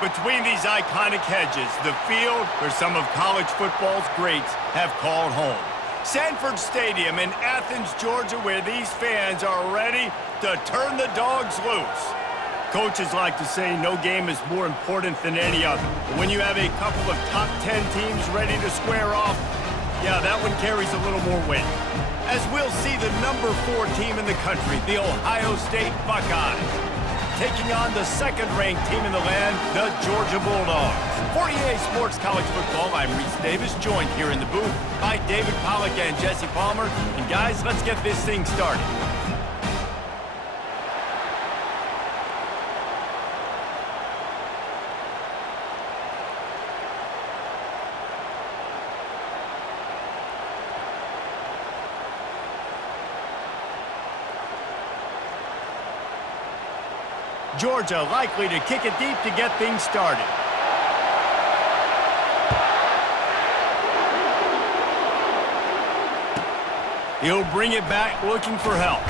Between these iconic hedges, the field where some of college football's greats have called home. Sanford Stadium in Athens, Georgia, where these fans are ready to turn the dogs loose. Coaches like to say no game is more important than any other. But when you have a couple of top 10 teams ready to square off, yeah, that one carries a little more weight. As we'll see the number 4 team in the country, the Ohio State Buckeyes, taking on the second-ranked team in the land, the Georgia Bulldogs. For EA Sports College Football, I'm Reese Davis, joined here in the booth by David Pollack and Jesse Palmer. And guys, let's get this thing started. Georgia likely to kick it deep to get things started. He'll bring it back looking for help.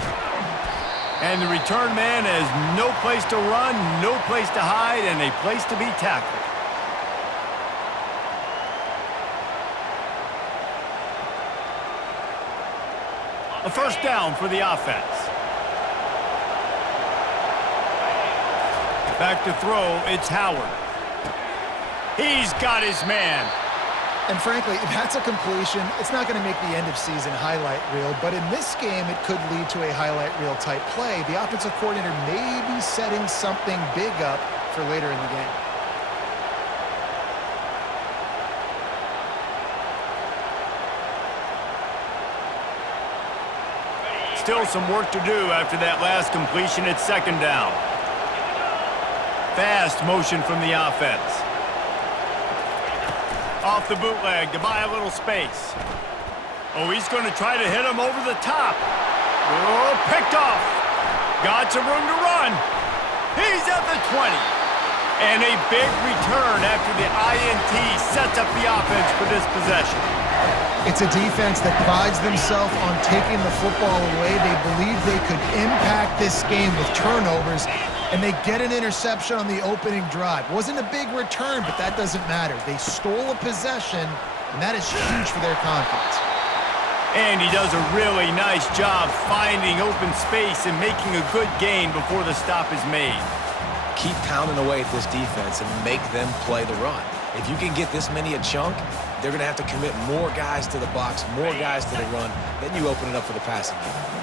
And the return man has no place to run, no place to hide, and a place to be tackled. A first down for the offense. Back to throw, it's Howard. He's got his man. And frankly, if that's a completion, it's not going to make the end-of-season highlight reel, but in this game, it could lead to a highlight reel type play. The offensive coordinator may be setting something big up for later in the game. Still some work to do after that last completion at second down. Fast motion from the offense. Off the bootleg to buy a little space. Oh, he's going to try to hit him over the top. Oh, picked off. Got some room to run. He's at the 20. And a big return after the INT sets up the offense for this possession. It's a defense that prides themselves on taking the football away. They believe they could impact this game with turnovers. And they get an interception on the opening drive. Wasn't a big return, but that doesn't matter. They stole a possession, and that is huge for their confidence. And he does a really nice job finding open space and making a good gain before the stop is made. Keep pounding away at this defense and make them play the run. If you can get this many a chunk, they're going to have to commit more guys to the box, more guys to the run. Then you open it up for the passing game.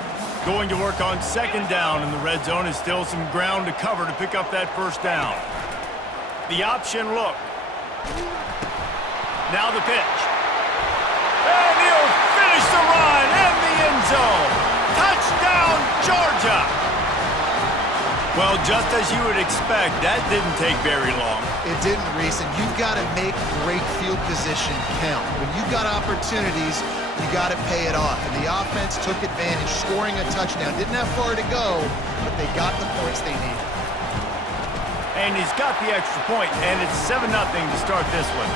Going to work on second down in the red zone is still some ground to cover to pick up that first down. The option look. Now the pitch. And he'll finish the run in the end zone. Touchdown, Georgia! Well, just as you would expect, that didn't take very long. It didn't, Reese, and you've got to make great field position count. When you've got opportunities, you got to pay it off. And the offense took advantage, scoring a touchdown. Didn't have far to go, but they got the points they needed. And he's got the extra point, and it's 7-0 to start this one.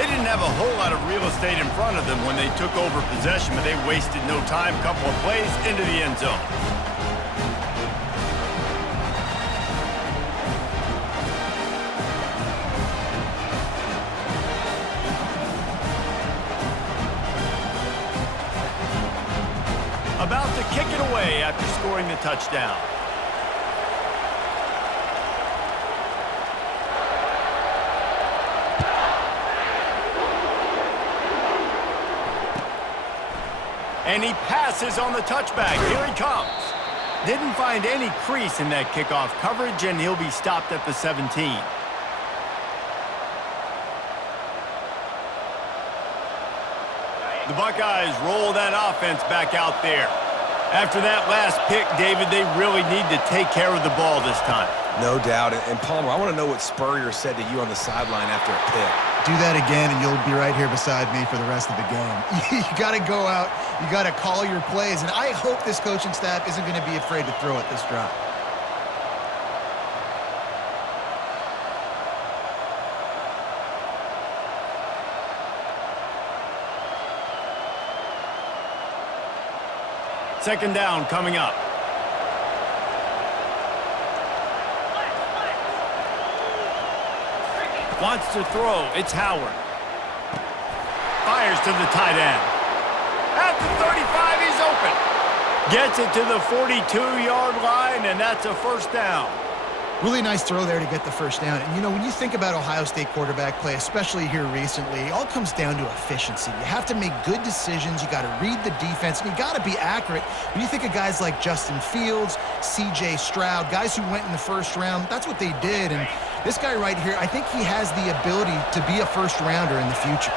They didn't have a whole lot of real estate in front of them when they took over possession, but they wasted no time. Couple of plays into the end zone. About to kick it away after scoring the touchdown. And he passes on the touchback. Here he comes. Didn't find any crease in that kickoff coverage, and he'll be stopped at the 17. The Buckeyes roll that offense back out there. After that last pick, David, they really need to take care of the ball this time. No doubt. And Palmer, I want to know what Spurrier said to you on the sideline after a pick. Do that again, and you'll be right here beside me for the rest of the game. You got to go out. You got to call your plays. And I hope this coaching staff isn't going to be afraid to throw it this drive. Second down coming up. Wants to throw. It's Howard. Fires to the tight end. At the 35, he's open. Gets it to the 42-yard line, and that's a first down. Really nice throw there to get the first down. And, you know, when you think about Ohio State quarterback play, especially here recently, it all comes down to efficiency. You have to make good decisions. You got to read the defense, and you got to be accurate. When you think of guys like Justin Fields, C.J. Stroud, guys who went in the first round, that's what they did. And this guy right here, I think he has the ability to be a first-rounder in the future.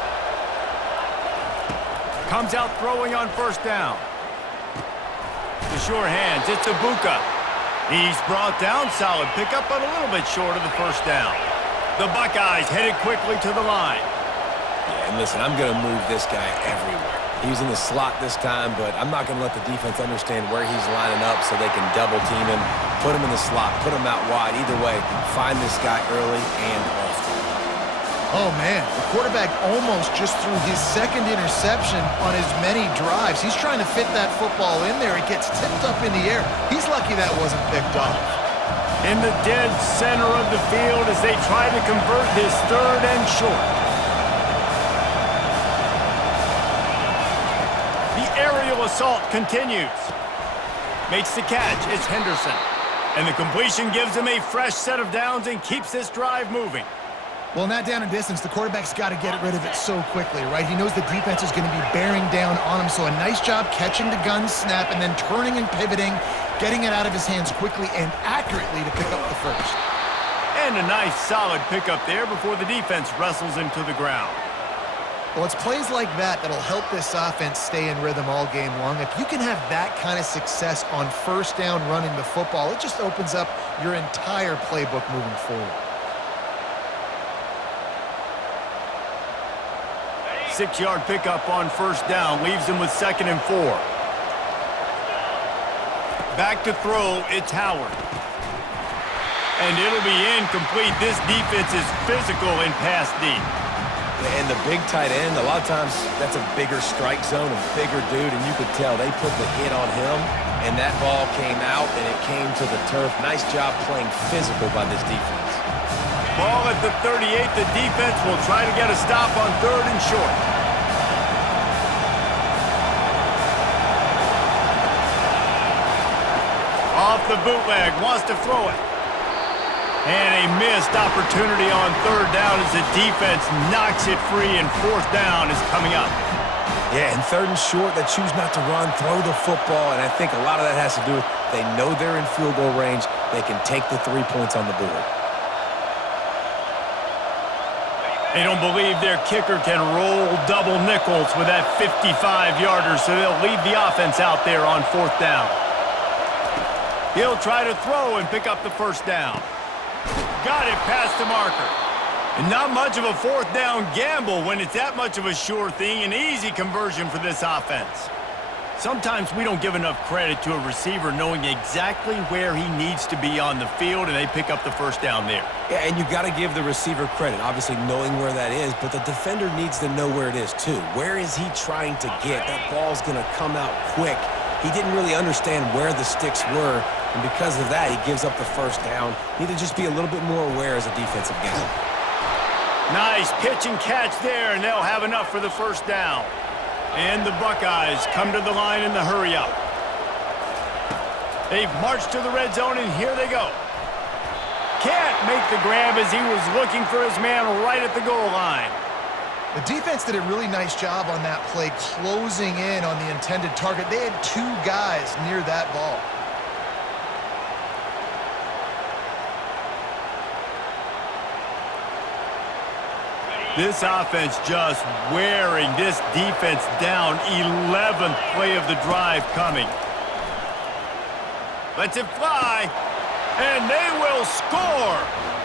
Comes out throwing on first down. The sure hands, it's Ibuka. He's brought down, solid pickup, but a little bit short of the first down. The Buckeyes headed quickly to the line. Yeah, and listen, I'm going to move this guy everywhere. He was in the slot this time, but I'm not going to let the defense understand where he's lining up so they can double team him, put him in the slot, put him out wide. Either way, find this guy early and often. Oh, man, the quarterback almost just threw his second interception on as many drives. He's trying to fit that football in there. It gets tipped up in the air. He's lucky that wasn't picked off. In the dead center of the field as they try to convert this third and short. The aerial assault continues. Makes the catch. It's Henderson. And the completion gives him a fresh set of downs and keeps this drive moving. Well, in that down and distance, the quarterback's got to get rid of it so quickly, right? He knows the defense is going to be bearing down on him, so a nice job catching the gun snap and then turning and pivoting, getting it out of his hands quickly and accurately to pick up the first. And a nice, solid pickup there before the defense wrestles him to the ground. Well, it's plays like that that'll help this offense stay in rhythm all game long. If you can have that kind of success on first down running the football, it just opens up your entire playbook moving forward. 6-yard pickup on first down leaves him with 2nd and 4. Back to throw, it's Howard. And it'll be incomplete. This defense is physical in pass deep. And the big tight end, a lot of times that's a bigger strike zone, a bigger dude, and you could tell they put the hit on him, and that ball came out, and it came to the turf. Nice job playing physical by this defense. Ball at the 38. The defense will try to get a stop on 3rd and short. Off the bootleg, wants to throw it. And a missed opportunity on 3rd down as the defense knocks it free, and 4th down is coming up. Yeah, and 3rd and short, they choose not to run, throw the football, and I think a lot of that has to do with they know they're in field goal range. They can take the 3 points on the board. They don't believe their kicker can roll double nickels with that 55-yarder, so they'll leave the offense out there on 4th down. He'll try to throw and pick up the first down. Got it past the marker. And not much of a 4th down gamble when it's that much of a sure thing, an easy conversion for this offense. Sometimes we don't give enough credit to a receiver knowing exactly where he needs to be on the field, and they pick up the first down there. Yeah, and you got to give the receiver credit, obviously knowing where that is, but the defender needs to know where it is too. Where is he trying to get? That ball's going to come out quick. He didn't really understand where the sticks were, and because of that, he gives up the first down. Need to just be a little bit more aware as a defensive guy. Nice pitch and catch there, and they'll have enough for the first down. And the Buckeyes come to the line in the hurry-up. They've marched to the red zone, and here they go. Can't make the grab as he was looking for his man right at the goal line. The defense did a really nice job on that play, closing in on the intended target. They had 2 guys near that ball. This offense just wearing this defense down. 11th play of the drive coming. Lets it fly, and they will score.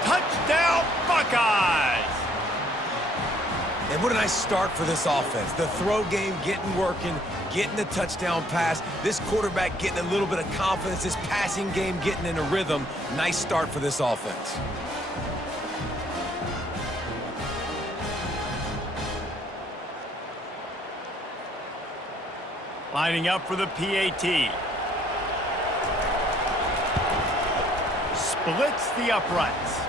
Touchdown, Buckeyes! And what a nice start for this offense. The throw game getting working, getting the touchdown pass. This quarterback getting a little bit of confidence. This passing game getting in a rhythm. Nice start for this offense. Lining up for the PAT. Splits the uprights.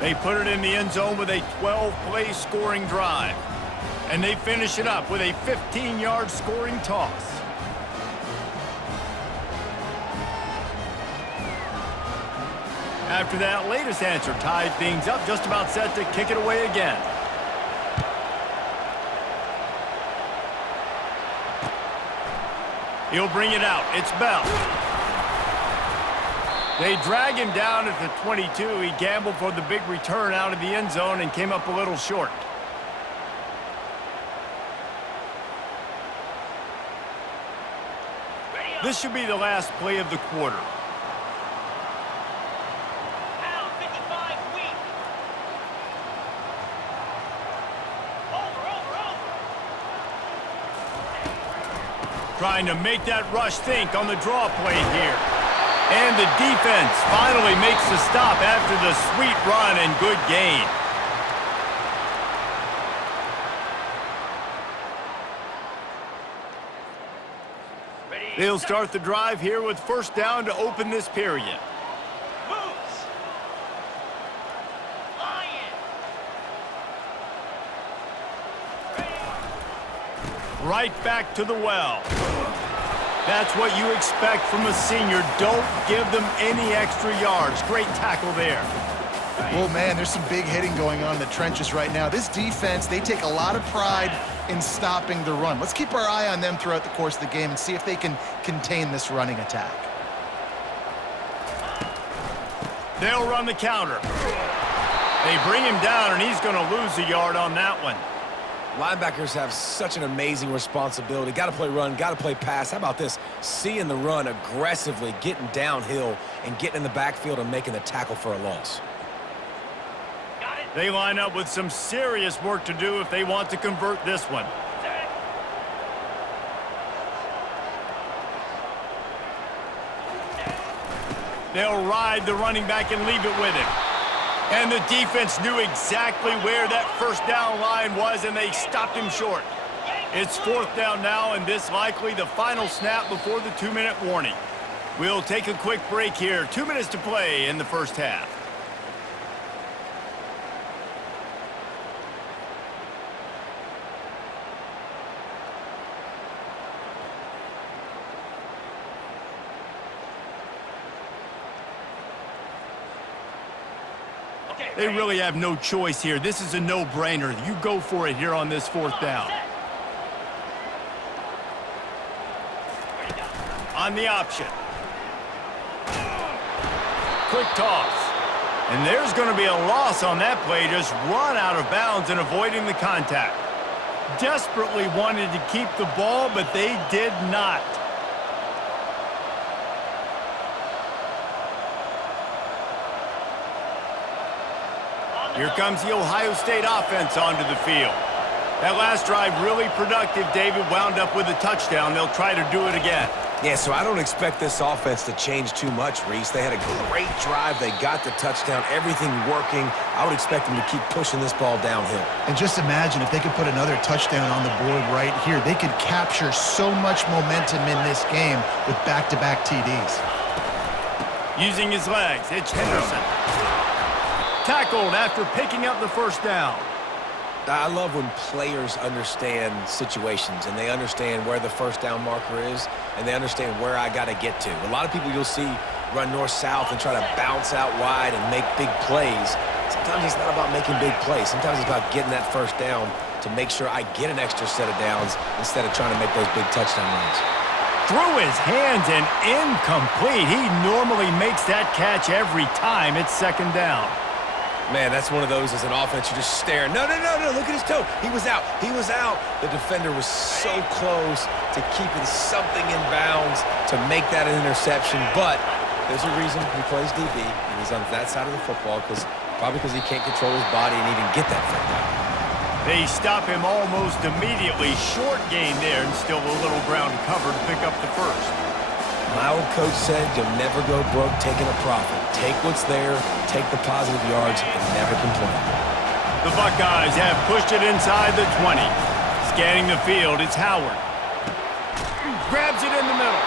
They put it in the end zone with a 12-play scoring drive. And they finish it up with a 15-yard scoring toss. After that latest answer tied things up, just about set to kick it away again. He'll bring it out. It's Bell. They drag him down at the 22. He gambled for the big return out of the end zone and came up a little short. This should be the last play of the quarter. Trying to make that rush think on the draw play here. And the defense finally makes the stop after the sweet run and good gain. They'll start the drive here with first down to open this period. Right back to the well. That's what you expect from a senior. Don't give them any extra yards. Great tackle there. Well, man, there's some big hitting going on in the trenches right now. This defense, they take a lot of pride in stopping the run. Let's keep our eye on them throughout the course of the game and see if they can contain this running attack. They'll run the counter. They bring him down, and he's going to lose a yard on that one. Linebackers have such an amazing responsibility. Got to play run, got to play pass. How about this? Seeing the run aggressively, getting downhill, and getting in the backfield and making the tackle for a loss. They line up with some serious work to do if they want to convert this one. They'll ride the running back and leave it with him. And the defense knew exactly where that first down line was, and they stopped him short. It's fourth down now, and this likely the final snap before the 2-minute warning. We'll take a quick break here. 2 minutes to play in the first half. They really have no choice here. This is a no-brainer. You go for it here on this fourth down. On the option. Quick toss. And there's going to be a loss on that play. Just run out of bounds and avoiding the contact. Desperately wanted to keep the ball, but they did not. Here comes the Ohio State offense onto the field. That last drive really productive. David wound up with a touchdown. They'll try to do it again. Yeah, so I don't expect this offense to change too much, Reese. They had a great drive. They got the touchdown. Everything working. I would expect them to keep pushing this ball downhill. And just imagine if they could put another touchdown on the board right here. They could capture so much momentum in this game with back-to-back TDs. Using his legs, it's Henderson. Tackled after picking up the first down. I love when players understand situations and they understand where the first down marker is and they understand where I got to get to. A lot of people you'll see run north-south and try to bounce out wide and make big plays. Sometimes it's not about making big plays. Sometimes it's about getting that first down to make sure I get an extra set of downs instead of trying to make those big touchdown runs. Through his hands and incomplete. He normally makes that catch every time. It's second down. Man, that's one of those as an offense, you're just staring. No, look at his toe. He was out. The defender was so close to keeping something in bounds to make that an interception, but there's a reason he plays DB, and he's on that side of the football, probably because he can't control his body and even get that first down. They stop him almost immediately. Short gain there, and still a little ground to cover to pick up the first. My old coach said you'll never go broke taking a profit. Take what's there, take the positive yards, and never complain. The Buckeyes have pushed it inside the 20. Scanning the field, it's Howard. Grabs it in the middle.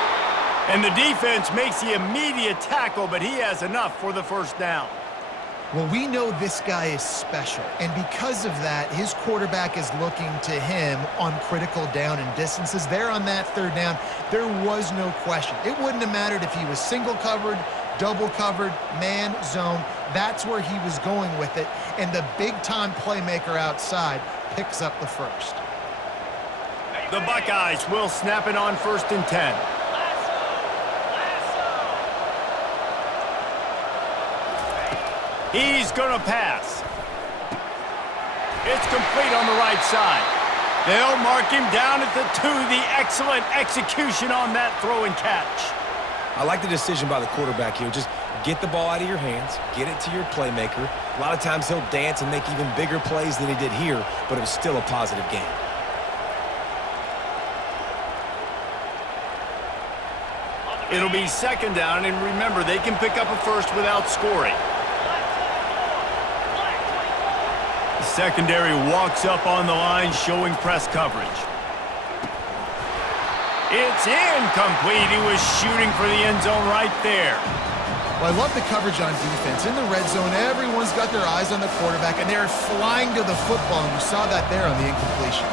And the defense makes the immediate tackle, but he has enough for the first down. Well, we know this guy is special, and because of that, his quarterback is looking to him on critical down and distances. There on that third down, there was no question. It wouldn't have mattered if he was single covered, double covered, man, zone. That's where he was going with it, and the big-time playmaker outside picks up the first. The Buckeyes will snap it on 1st and 10. He's going to pass. It's complete on the right side. They'll mark him down at the 2. The excellent execution on that throw and catch. I like the decision by the quarterback here. Just get the ball out of your hands, get it to your playmaker. A lot of times he'll dance and make even bigger plays than he did here, but it was still a positive game. It'll be 2nd down, and remember, they can pick up a first without scoring. The secondary walks up on the line, showing press coverage. It's incomplete. He was shooting for the end zone right there. Well, I love the coverage on defense. In the red zone, everyone's got their eyes on the quarterback, and they're flying to the football, and you saw that there on the incompletion.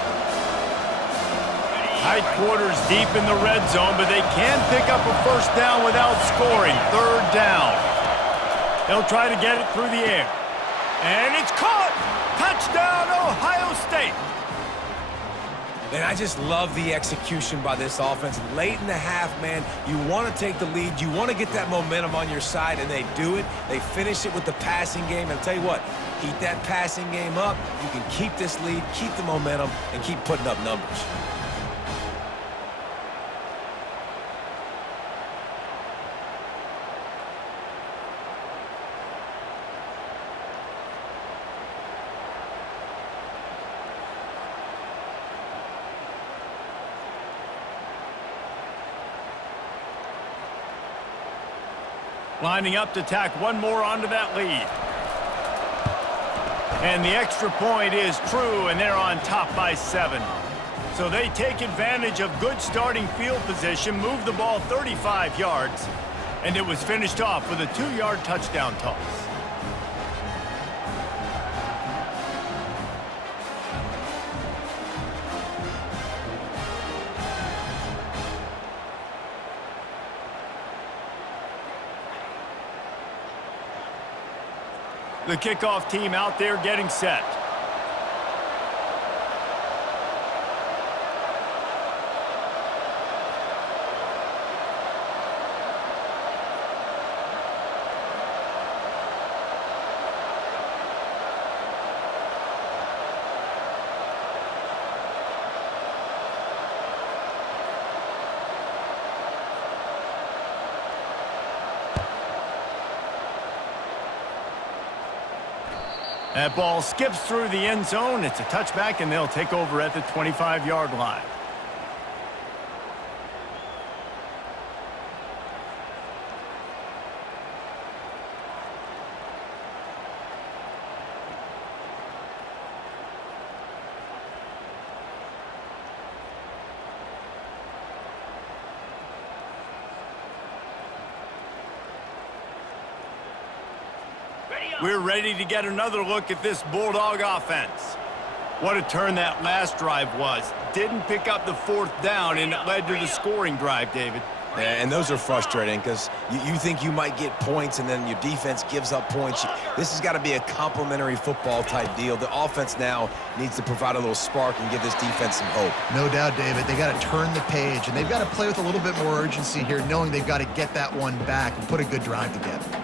Tight quarters deep in the red zone, but they can pick up a first down without scoring. 3rd down. They'll try to get it through the air. And it's caught! Touchdown, Ohio State! And I just love the execution by this offense. Late in the half, man, you want to take the lead. You want to get that momentum on your side, and they do it. They finish it with the passing game. And I'll tell you what, keep that passing game up. You can keep this lead, keep the momentum, and keep putting up numbers. Lining up to tack one more onto that lead. And the extra point is true, and they're on top by 7. So they take advantage of good starting field position, move the ball 35 yards, and it was finished off with a 2-yard touchdown toss. The kickoff team out there getting set. That ball skips through the end zone. It's a touchback, and they'll take over at the 25-yard line. We're ready to get another look at this Bulldog offense. What a turn that last drive was. Didn't pick up the 4th down, and it led to the scoring drive, David. Yeah, and those are frustrating because you think you might get points, and then your defense gives up points. This has got to be a complimentary football type deal. The offense now needs to provide a little spark and give this defense some hope. No doubt, David. They got to turn the page, and they've got to play with a little bit more urgency here, knowing they've got to get that one back and put a good drive together.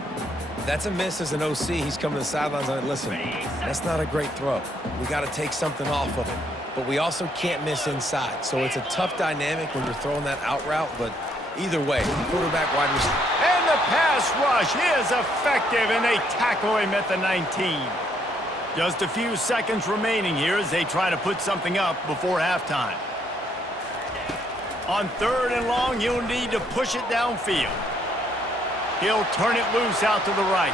That's a miss as an OC. He's coming to the sidelines and listen, that's not a great throw. We got to take something off of it. But we also can't miss inside. So it's a tough dynamic when you're throwing that out route. But either way, quarterback, wide receiver. And the pass rush is effective, and they tackle him at the 19. Just a few seconds remaining here as they try to put something up before halftime. On 3rd and long, you'll need to push it downfield. He'll turn it loose out to the right.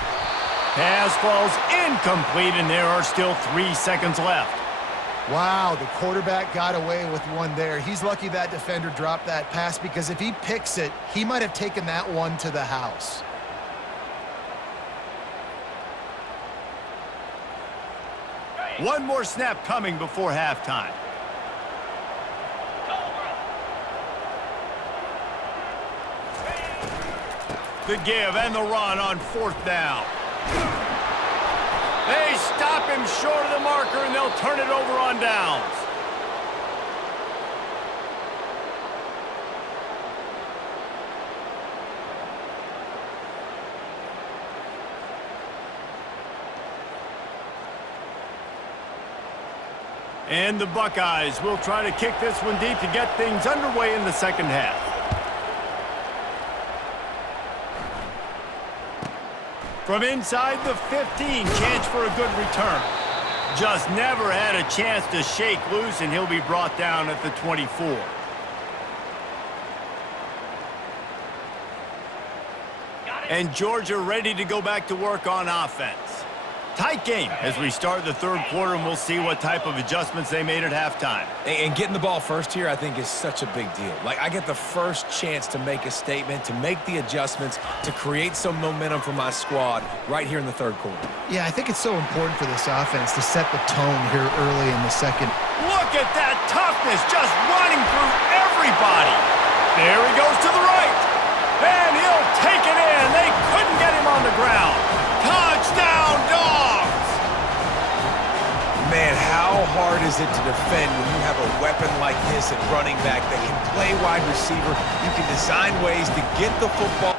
Pass falls incomplete, and there are still 3 seconds left. Wow, the quarterback got away with one there. He's lucky that defender dropped that pass, because if he picks it, he might have taken that one to the house. One more snap coming before halftime. The give and the run on 4th down. They stop him short of the marker, and they'll turn it over on downs. And the Buckeyes will try to kick this one deep to get things underway in the second half. From inside the 15, chance for a good return. Just never had a chance to shake loose, and he'll be brought down at the 24. And Georgia ready to go back to work on offense. Tight game as we start the third quarter, and we'll see what type of adjustments they made at halftime. And getting the ball first here, I think, is such a big deal. Like, I get the first chance to make a statement, to make the adjustments, to create some momentum for my squad right here in the third quarter. Yeah, I think it's so important for this offense to set the tone here early in the second. Look at that toughness, just running through everybody. There he goes to the right. And he'll take it in. They couldn't get him on the ground. Touchdown, Dogs! Man, how hard is it to defend when you have a weapon like this at running back that can play wide receiver? You can design ways to get the football.